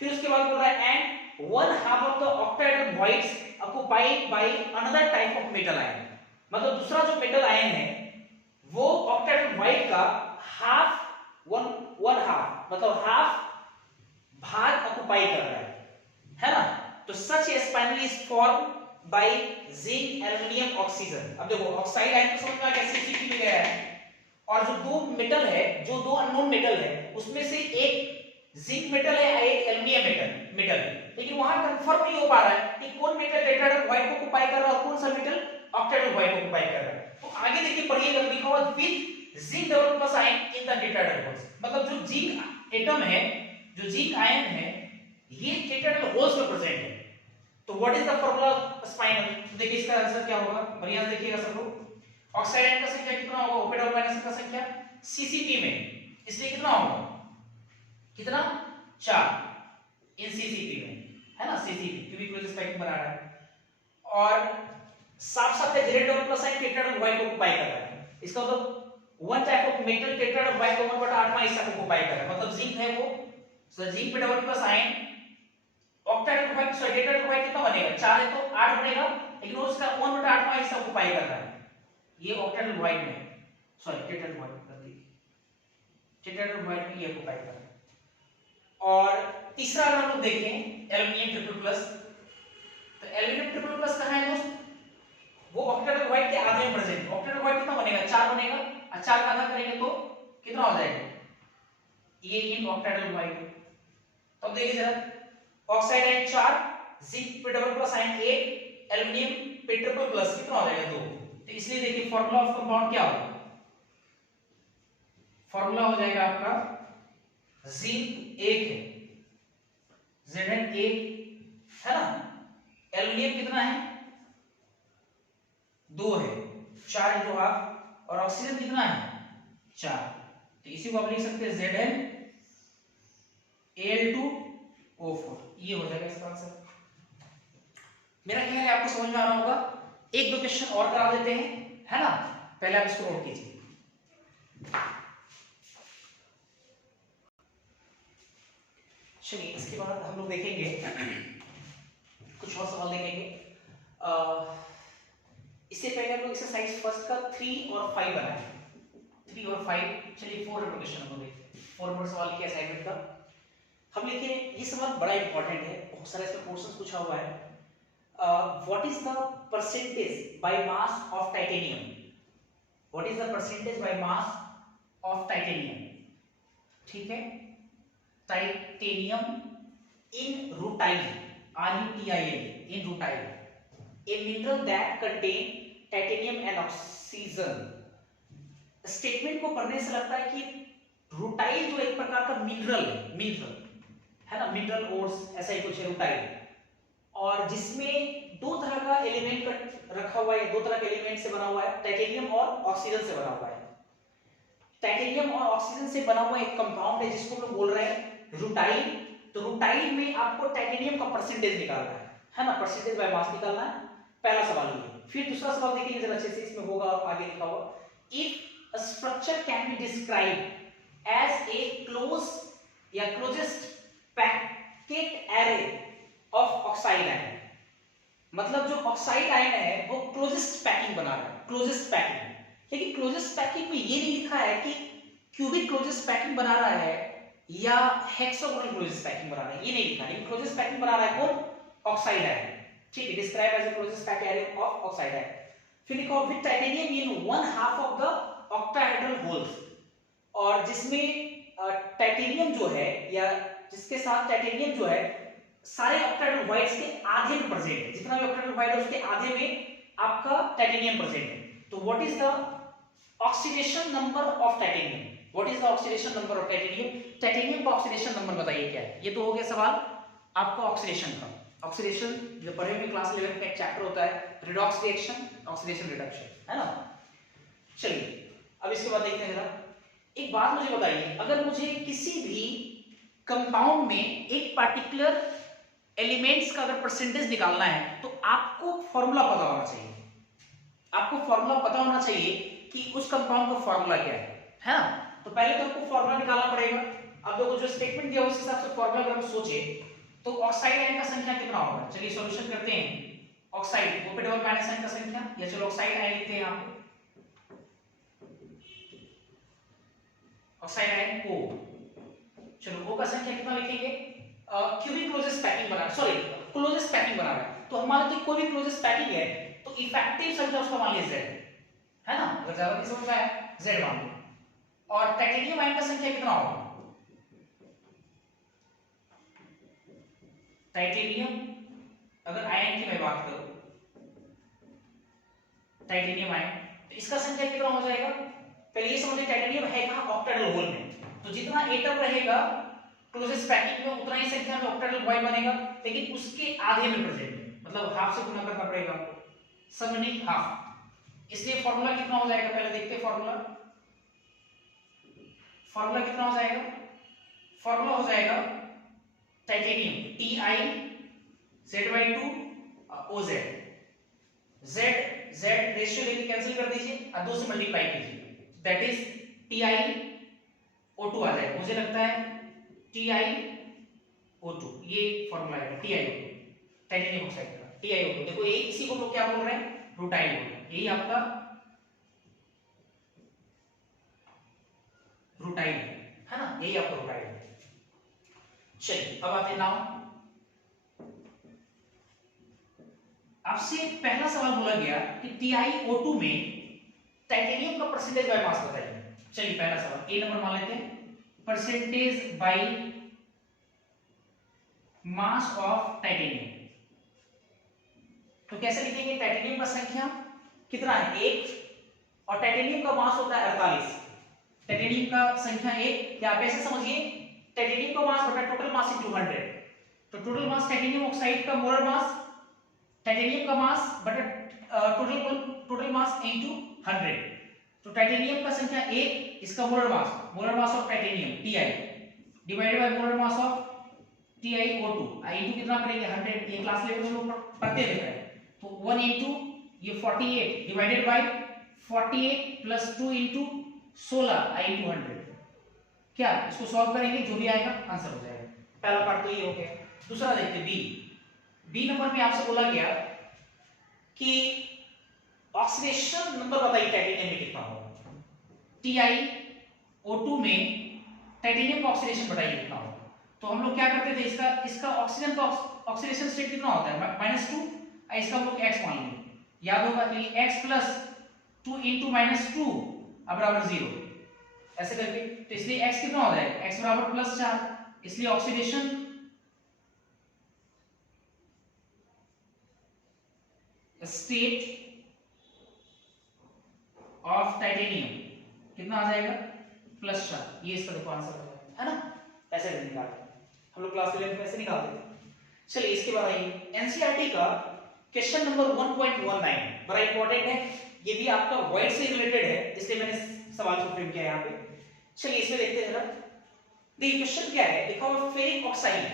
फिर उसके बाद बोल रहा है and 1/2 of the octahedral voids occupied by another type of metal ion, मतलब दूसरा जो मेटल आयन है वो ऑक्टेट वाइट का हाफ वन हाफ मतलब हाफ भाग ऑक्युपाई कर रहा है ना। तो such a spinel is form by zinc aluminium oxygen. अब देखो ऑक्साइड आयन तो समझ में आ गया, CCP में गया है, और जो दो मेटल है, जो दो अननोन मेटल है, उसमें से एक जिंक मेटल है, एक एल्युमिनियम मेटल है, लेकिन वहां कंफर्म नहीं हो पा रहा है कि कौन मेटल टेट्राहेड्रल व्हाइट को ऑक्युपाई कर रहा है और कौन सा मेटल ऑक्टेट व्हाइट को ऑक्युपाई कर रहा है। तो आगे देखिए पढ़िएगा, लिखा हुआ with zinc double plus ion in the tetrahedral holes, मतलब जो जिंक एटम है, जो जिंक आयन है, ये टेट्राहेड्रल होल्स में प्रेजेंट है। तो what is the formula spinal? तो देखिए इसका आंसर क्या होगा, बढ़िया से देखिएगा सब लोग। ऑक्साइड आयन का संख्या कितना होगा, ओपेट माइनस का संख्या CCP में, इसलिए कितना होगा, कितना 4 इन CCP में, है ना, CCP क्योंकि क्लोजेस्ट पैकिंग बना रहा है, और साथ साथ है Z double plus ion tetrahedral white को ऑक्युपाई कर रहा है। इसका मतलब one type of metal tetrahedral white को 1/8वां हिस्सा को ऑक्युपाई कर रहा है, मतलब जिंक है वो, सो जिंक पे double plus ion octet white, sorry tetrahedral white कितना बनेगा, 4 है तो 8 बनेगा, लेकिन वो उसका 1/8वां हिस्सा ऑक्युपाई कर रहा है, ये ऑक्टेट व्हाइट में, सॉरी टेट्राहेड्रल व्हाइट कर दी, टेट्राहेड्रल व्हाइट में ये ऑक्युपाई कर रहा है। और तीसरा अगर हम लोग देखें एल्युमिनियम ट्रिपल प्लस, तो एल्युमिनियम ट्रिपल प्लस कहां है दोस्त, वो ऑक्टेट व्हाइट के आधे में प्रेजेंट है। ऑक्टेट व्हाइट कितना बनेगा, 4 बनेगा, और 4 का आधा करेंगे तो कितना हो जाएगा, ये इन ऑक्टेट व्हाइट। तो अब देखिए जरा, ऑक्साइड आयन 4, जिंक पे डबल प्लस आयन 1, एल्युमिनियम पे ट्रिपल प्लस कितना हो जाएगा 2। तो इसलिए देखिए फार्मूला ऑफ कंपाउंड क्या होगा, फार्मूला हो जाएगा आपका जिंक 1 है, Zn 1 है ना, एल्युमिनियम कितना है 2 है, 4 into हाफ, और ऑक्सीजन कितना है 4, तो इसी को आप लिख सकते हैं Zn Al2O4, ये हो जाएगा इसका आंसर। मेरा ख्याल है आपको समझ में आ रहा होगा। एक दो क्वेश्चन और करा देते हैं, है ना, पहले आप इसको नोट कीजिए। चलिए इसके बाद हम लोग देखेंगे कुछ और सवाल देखेंगे। इससे पहले हम लोग एक्सरसाइज फर्स्ट का 3 और 5 बनाए, 3 और 5। चलिए 4 नंबर क्वेश्चन हम लोग देखते हैं, 4 नंबर सवाल लिखे असाइनमेंट का। हम लिखे, ये सवाल बड़ा इंपॉर्टेंट है, बहुत सारे इसमें क्वेश्चंस पूछा हुआ है। What is the percentage by mass of titanium, what is the percentage by mass of titanium, ठीक है, titanium in rutile, RUTIL, in rutile, a mineral that contain titanium and oxygen। Statement को पढ़ने से लगता है कि रूटाइल जो एक प्रकार का मिनरल है ना, मिनरल ओर्स ऐसा ही कुछ है रूटाइल, और जिसमें दो तरह का एलिमेंट रखा हुआ है, दो तरह के एलिमेंट से बना हुआ है, टाइटेनियम और ऑक्सीजन से बना हुआ है। टाइटेनियम और ऑक्सीजन से बना हुआ एक कंपाउंड है जिसको हम लोग बोल रहे हैं रूटाइल। तो रूटाइल में आपको टाइटेनियम का परसेंटेज निकालना है ना, परसेंटेज बाय मास निकालना है, पहला सवाल ये। फिर दूसरा सवाल देखिए जरा अच्छे से, इसमें होगा आगे लिखा हुआ, if a structure can be describe as a close या closest packet array of oxide ion, मतलब जो ऑक्साइड आयन है वो क्लोजेस्ट पैकिंग बना रहा है, क्लोजेस्ट पैकिंग। लेकिन क्लोजेस्ट पैकिंग में ये नहीं लिखा है कि क्यूबिक क्लोजेस्ट पैकिंग बना रहा है या हेक्सागोनल क्लोजेस्ट पैकिंग बना रहा है, ये नहीं लिखा, लेकिन क्लोजेस्ट पैकिंग बना रहा है कौन, ऑक्साइड आयन, ठीक है, describe as a closest packet array of oxide ion. फिर लिखा with titanium in one half of the octahedral holes, और जिसमें टाइटेनियम जो है या जिसके साथ टाइटेनियम जो है सारे ऑक्टाहेड्रल व्हाइट्स के आधे में प्रेजेंट है, जितना भी ऑक्टाहेड्रल व्हाइट है उसके आधे में आपका टाइटेनियम प्रेजेंट है। तो what is the oxidation number of titanium, what is the oxidation number of titanium, titanium का ऑक्सीडेशन नंबर बताइए क्या है। ये तो हो गया सवाल आपका ऑक्सीडेशन का। ऑक्सीडेशन जो पढ़े हुए क्लास 11 का एक चैप्टर होता है रिडॉक्स रिएक्शन, ऑक्सीडेशन रिडक्शन, है ना। चलिए अब इसके बाद देखते हैं जरा, एक बात मुझे बताइए, अगर मुझे किसी भी कंपाउंड में एक पार्टिकुलर एलिमेंट्स का अगर परसेंटेज निकालना है तो आपको फॉर्मूला पता होना चाहिए, आपको फॉर्मूला पता होना चाहिए कि उस कंपाउंड का फॉर्मूला क्या है ना। तो पहले तो आपको फॉर्मूला निकालना पड़ेगा। अब देखो जो स्टेटमेंट दिया उस हिसाब से फॉर्मूला अगर हम सोचे तो ऑक्साइड आयन का संख्या कितना होगा। चलिए सॉल्यूशन करते हैं। ऑक्साइड O पे डबल माइनस साइन का संख्या, या चलो ऑक्साइड आयन लिखते हैं यहाँ पे, ऑक्साइड आयन O। चलो O का संख्या कितना लिखेंगे, क्यूबिक क्लोजेस्ट पैकिंग बना, सॉरी क्लोजेस्ट पैकिंग बना रहा है, तो हमारा जो कोई भी क्लोजेस्ट पैकिंग है तो इफेक्टिव संख्या उसका मान लिया Z, है ना, अगर ज्यादा नहीं समझ में आया Z मान लो। और टाइटेनियम आयन का संख्या कितना होगा, टाइटेनियम अगर आयन की मैं बात करूं, टाइटेनियम आयन, तो इसका संख्या कितना हो जाएगा, पहले ये समझिए टाइटेनियम है कहां, ऑक्टेडल होल में, तो जितना एटम रहेगा क्लोजेस्ट पैकिंग में उतना ही संख्या में ऑक्टेडल बॉन्ड बनेगा, लेकिन उसके आधे में प्रेजेंट है, मतलब हाफ से गुना करना पड़ेगा आपको, सब नहीं हाफ। इसलिए फार्मूला कितना हो जाएगा, पहले देखते हैं फार्मूला, फार्मूला कितना हो जाएगा, फार्मूला हो जाएगा titanium Ti Z/2 OZ, Z ratio लेके कैंसिल कर दीजिए और 2 से मल्टीप्लाई कीजिए, दैट इज TiO2 आ जाएगा, मुझे लगता है TiO2, ये फार्मूला है TiO2, टाइटेनियम ऑक्साइड का TiO2। देखो ये इसी को लोग क्या बोल रहे हैं, रूटाइल बोल रहे हैं, यही आपका रूटाइल है ना, यही आपका रूटाइल है। चलिए अब आते हैं नाउ, आपसे पहला सवाल बोला गया कि TiO2 में टाइटेनियम का परसेंटेज बाय मास बताइए। चलिए पहला सवाल ए नंबर मान लेते हैं, percentage by mass of titanium, तो कैसे लिखेंगे, टाइटेनियम का संख्या कितना है 1 और टाइटेनियम का मास होता है 48, टाइटेनियम का संख्या 1, या आप ऐसे समझिए टाइटेनियम का मास बटा टोटल मास इनटू 100, तो टोटल मास टाइटेनियम ऑक्साइड का मोलर मास, टाइटेनियम का मास बटा टोटल मास इनटू 100, तो टाइटेनियम का संख्या 1, इसका molar mass of titanium Ti divided by molar mass of TiO2, I2 कितना करेंगे 100, ये क्लास लेवल में लोग पढ़ते रहते हैं, तो 1 इनटू ये 48 divided by 48 plus 2 into 16 I2 100, क्या इसको सॉल्व करेंगे जो भी आएगा आंसर हो जाएगा। पहला पार्ट तो ये हो गया। दूसरा देखते हैं बी नंबर में आपसे बोला गया कि ऑक्सीडेशन नंबर बताइए टाइटेनियम में कितना होगा, TiO2 में टाइटेनियम का ऑक्सीडेशन बताइए कितना होगा, तो हम लोग क्या करते थे, इसका ऑक्सीजन का ऑक्सीडेशन स्टेट कितना होता है -2, इसका हम लोग x मान लेंगे, याद होगा कि x प्लस 2 इंटू -2 बराबर 0, ऐसे करके, तो इसलिए x कितना हो जाएगा, x बराबर +4, इसलिए ऑक्सीडेशन स्टेट ऑफ टाइटेनियम कितना आ जाएगा +4, ये इसका देखो आंसर हो जाएगा, है ना, ऐसे निकालते हम लोग क्लास 11 में ऐसे निकालते थे। चलिए इसके बाद आइए एनसीईआरटी का क्वेश्चन नंबर 1.19 बड़ा इंपॉर्टेंट है, ये भी आपका वॉइड से रिलेटेड है, इसलिए मैंने सवाल को फ्रेम किया यहाँ पे। चलिए इसमें देखते हैं जरा, देखिए क्वेश्चन क्या है, लिखा हुआ फेरिक ऑक्साइड,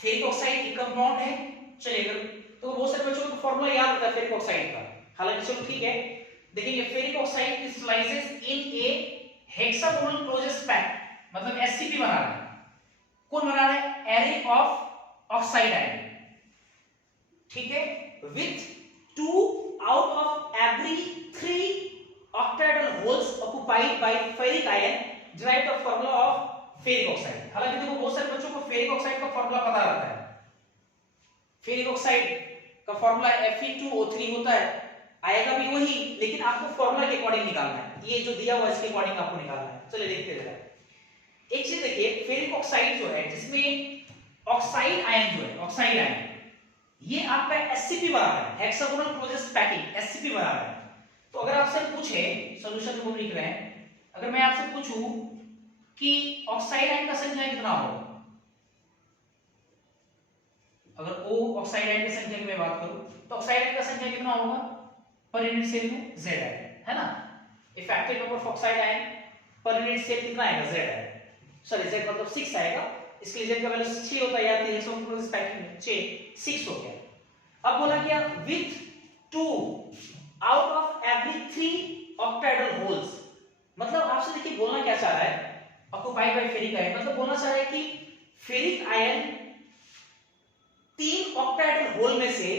फेरिक ऑक्साइड एक कंपाउंड है, चलिए अगर तो बहुत सारे बच्चों को फार्मूला याद होता है फेरिक ऑक्साइड का, हालांकि चलो ठीक है, देखेंगे फेरिक ऑक्साइड क्रिस्टलाइजेस इन ए हेक्सागोनल क्लोजेस्ट पैक, मतलब एससीपी बना रहा है, कौन बना रहा है, एरे ऑफ ऑक्साइड आयन, ठीक है, with 2 out of every 3 octahedral holes occupied by ferric ion derived the formula of ferric oxide। हालांकि देखो बहुत सारे बच्चों को फेरिक ऑक्साइड का फार्मूला पता रहता है, फेरिक ऑक्साइड का फार्मूला Fe2O3 होता है, आएगा भी वही, लेकिन आपको फार्मूला के अकॉर्डिंग निकालना है, ये जो दिया हुआ है इसके अकॉर्डिंग आपको निकालना है। चलिए देखते हैं जरा, एक चीज देखिए, फेरिक ऑक्साइड जो है जिसमें ऑक्साइड आयन जो है, ऑक्साइड आयन ये आपका एससीपी बना रहा है, हेक्सागोनल क्लोजेस्ट पैकिंग एससीपी बना रहा है, तो अगर आपसे पूछे सॉल्यूशन जो हम लिख रहे हैं, अगर मैं आपसे पूछूं कि ऑक्साइड आयन का संख्या कितना होगा, अगर O ऑक्साइड आयन की संख्या की मैं बात करूं तो ऑक्साइड आयन का संख्या कितना होगा पर यूनिट सेल में Z है ना, effective number of oxide ion per unit cell कितना आएगा Z है, सॉरी Z मतलब 6 आएगा, इसके लिए Z का वैल्यू 6 होता है, याद है हेक्सागोनल क्लोजेस्ट पैकिंग में 6 हो गया। अब बोला गया with 2 out of every 3 octahedral holes, मतलब आपसे देखिए बोलना क्या चाह रहा है, ऑक्युपाइड बाय फेरिक आयन, मतलब बोलना चाह रहा है कि फेरिक आयन 3 ऑक्टाहेड्रल होल में से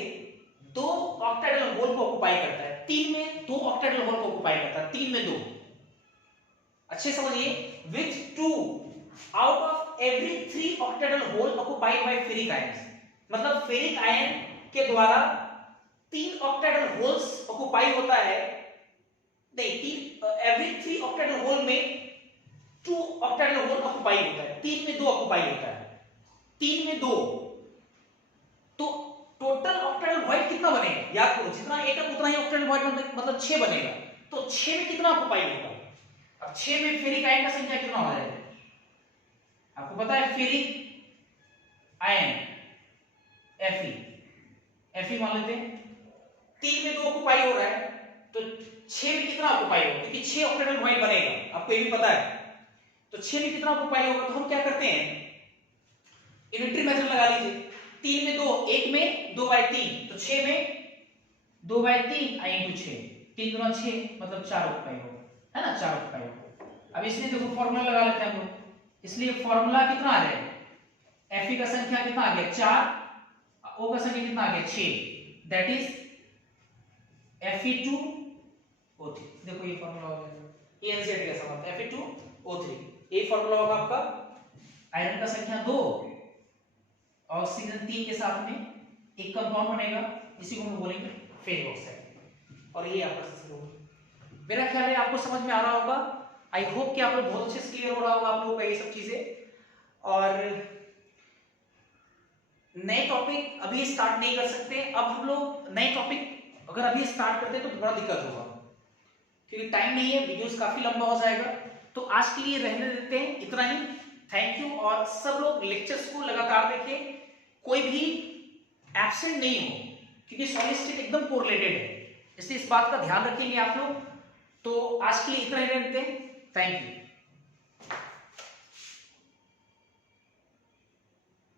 2 ऑक्टाहेड्रल होल को ऑक्युपाई करता है। 3 में 2 ऑक्टाहेड्रल होल को ऑक्युपाई करता है, 3 में 2। अच्छे समझिए, which 2 out of every 3 octahedral hole occupied by ferric ions. मतलब फेरिक आयन के द्वारा 3 ऑक्टाहेड्रल होल्स ऑक्युपाई होता है, नहीं, एवरी 3 ऑक्टाहेड्रल होल में 2 ऑक्टाहेड्रल होल ऑक्युपाई होता है, 3 में 2 ऑक्युपाई होता है, 3 में 2। तो टोटल ऑक्टाहेड्रल वॉइड कितना बनेगा? याद करो, जितना एटम उतना ही ऑक्टाहेड्रल वॉइड मतलब 6 बनेगा। तो 6 में कितना ऑक्युपाई होगा? अब 6 में फेरिक आयन का संख्या कितना हो जाएगा? आपको पता है फेरिक आयन Fe मान लेते हैं, 3 में 2 ऑक्युपाई हो रहा है, तो 6 में कितना ऑक्युपाई होगा? क्योंकि 6 ऑक्टाहेड्रल वॉइड बनेगा, आपको ये भी पता है। तो 6 में कितना ऑक्युपाई होगा? तो हम क्या करते हैं, यूनिटरी मेथड लगा लीजिए। 3 में 2, 1 में 2/3, तो 6 में 2/3 i × 6, 3 × 6 मतलब 4 ऑक्युपाई होगा, है ना, 4 ऑक्युपाई होगा। अब इसलिए देखो फॉर्मूला लगा लेते हैं हम लोग। इसलिए फॉर्मूला कितना आ जाएगा? Fe का संख्या कितना आ गया? 4, O का संख्या कितना आ गया? 6, दैट इज Fe2O3। देखो ये फॉर्मूला हो गया, ये एनसीईआरटी का सवाल है, Fe2O3 ये फॉर्मूला होगा आपका। आयरन का संख्या 2, ऑक्सीजन 3 के साथ में एक कंपाउंड बनेगा, इसी को हम बोलेंगे फेरिक ऑक्साइड, और ये आपका आंसर होगा। मेरा ख्याल है आपको समझ में आ रहा होगा। आई होप कि आप लोग बहुत अच्छे से क्लियर हो रहा होगा आप लोगों का ये सब चीजें। और नए टॉपिक अभी स्टार्ट नहीं कर सकते। अब हम लोग नए टॉपिक अगर अभी स्टार्ट करते हैं तो थोड़ा दिक्कत होगा, क्योंकि टाइम नहीं है, वीडियोस काफी लंबा हो जाएगा। तो आज के लिए रहने देते हैं, इतना ही। Thank you. और सब लोग लेक्चर्स को लगातार देखें, कोई भी एब्सेंट नहीं हो, क्योंकि सॉलिड स्टेट एकदम कोरिलेटेड है, इसलिए इस बात का ध्यान रखेंगे आप लोग। तो आज के लिए इतना ही रहने देते हैं। Thank you.